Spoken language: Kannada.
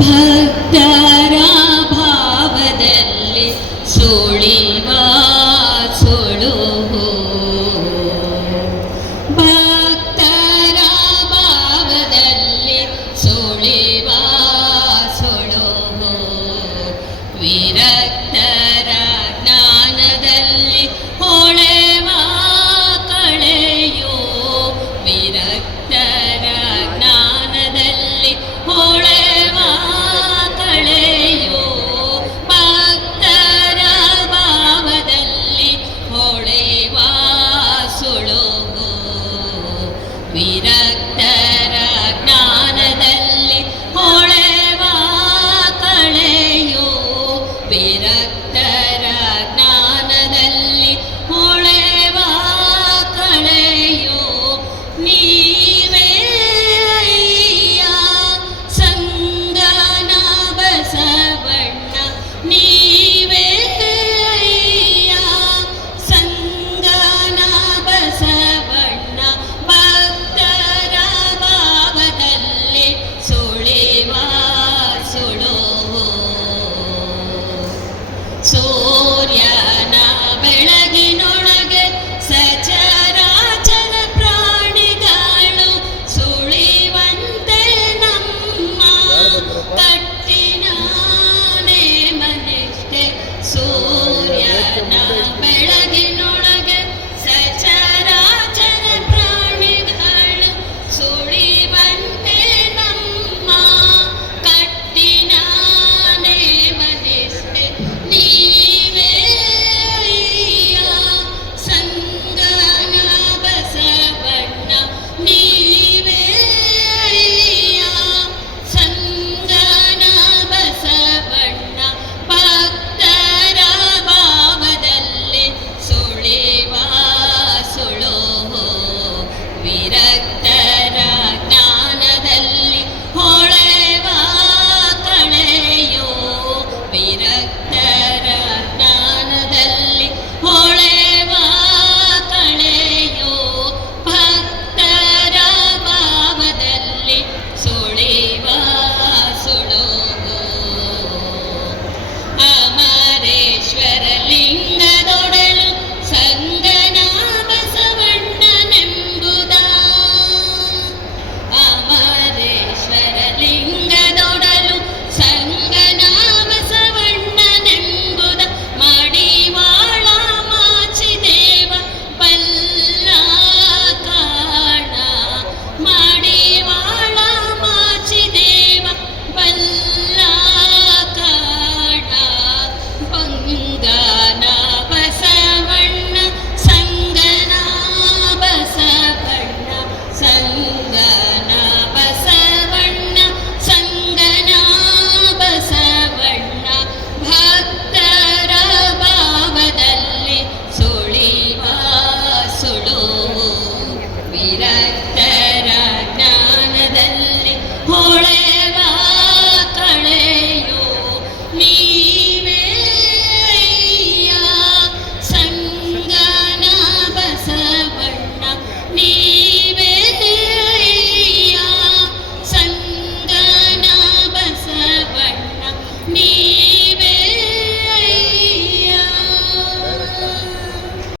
ಭಕ್ತರ ಭಾವದಲ್ಲಿ ಸುಳಿವ ಸುಳು ಭಕ್ತರ ಭಾವದಲ್ಲಿ ಸುಳಿವ ಸುಳು ವಿರಕ್ತರ ಜ್ಞಾನದಲ್ಲಿ ಹೊಳೆವ ಕಳೆಯೋ ವಿರಕ್ತರ ಜ್ಞಾನದಲ್ಲಿ ಹೊಳೆವ ಕಳೆಯೋ ಭಕ್ತರ ಭಾವದಲ್ಲಿ ಹೊಳೆವ ಸುಳು ವಿರಕ್ತರ ಜ್ಞಾನದಲ್ಲಿ ಹೊಳೆವ ಕಳೆಯೋ ವಿರಕ್ತರ ಜ್ಞಾನದಲ್ಲಿ ಹೊಳೆವ ಕಳೆಯೋ ನೀವೇ ಅಯ್ಯ ಸಂಗನ ಬಸವಣ್ಣ ನೀವೇ ಅಯ್ಯ ಸಂಗನ ಬಸವಣ್ಣ ಭಕ್ತರ ಭಾವದಲ್ಲಿ ಸುಳಿವ ಸುಳು ಸೂರ್ಯನ ಬೆಳಗಿನೊಳಗೆ ಸಚರಾಚರ ಪ್ರಾಣಿಗಳು ಸುಳಿವಂತೆ ನಮ್ಮ ಕಟ್ಟಿನ ನೇಮನಿಷ್ಠೆ ಸೂರ್ಯನ ಬೆಳಗಿನೊಳಗೆ ಸಚರಾಚರ ಪ್ರಾಣಿಗಳು ಸುಳಿವಂತೆ ನಮ್ಮ ಕಟ್ಟಿನ ನೇಮನಿಷ್ಠೆ ನೀವೇ ಅಯ್ಯ ಸಂಗನ ಬಸವಣ್ಣ ನೀವೇ ಅಯ್ಯ ಸಂಗನ ಬಸವಣ್ಣ ಭಕ್ತರ ಭಾವದಲ್ಲಿ ಸುಳಿವ ಸುಳು ವಿರಕ್ತರ ಜ್ಞಾನದಲ್ಲಿ ಹೊಳೆವ ಕಳೆಯೋ ವಿರಕ್ತರ ಜ್ಞಾನದಲ್ಲಿ ಹೊಳೆವ ಕಳೆಯೋ ಭಕ್ತರ ಭಾವದಲ್ಲಿ ಸುಳಿವ ಸುಳು ಅಮರೇಶ್ವರ ಲಿಂಗದೊಡಲು ಸಂಗನ ಬಸವಣ್ಣನೆಂಬುದ ಅಮರೇಶ್ವರ ಲಿಂಗದೊಡಲು ಸಂಗನ ಬಸವಣ್ಣನೆಂಬುದ ಮಡಿವಾಳ ಮಾಚಿದೇವ ಬಲ್ಲ ಕಾಣ ಮಡಿವಾಳ ಮಾಚಿದೇವ ಬಲ್ಲ ಕಾಣ ಬಂಗನ ಬಸವಣ್ಣ ಸಂಗನ ಬಸವಣ್ಣ ಸಂಗನ ಬಸವಣ್ಣ ಸಂಗನ ಬಸವಣ್ಣ ಭಕ್ತರ ಭಾವದಲ್ಲಿ ಸುಳಿವ ಸುಳು ವಿರಕ್ತ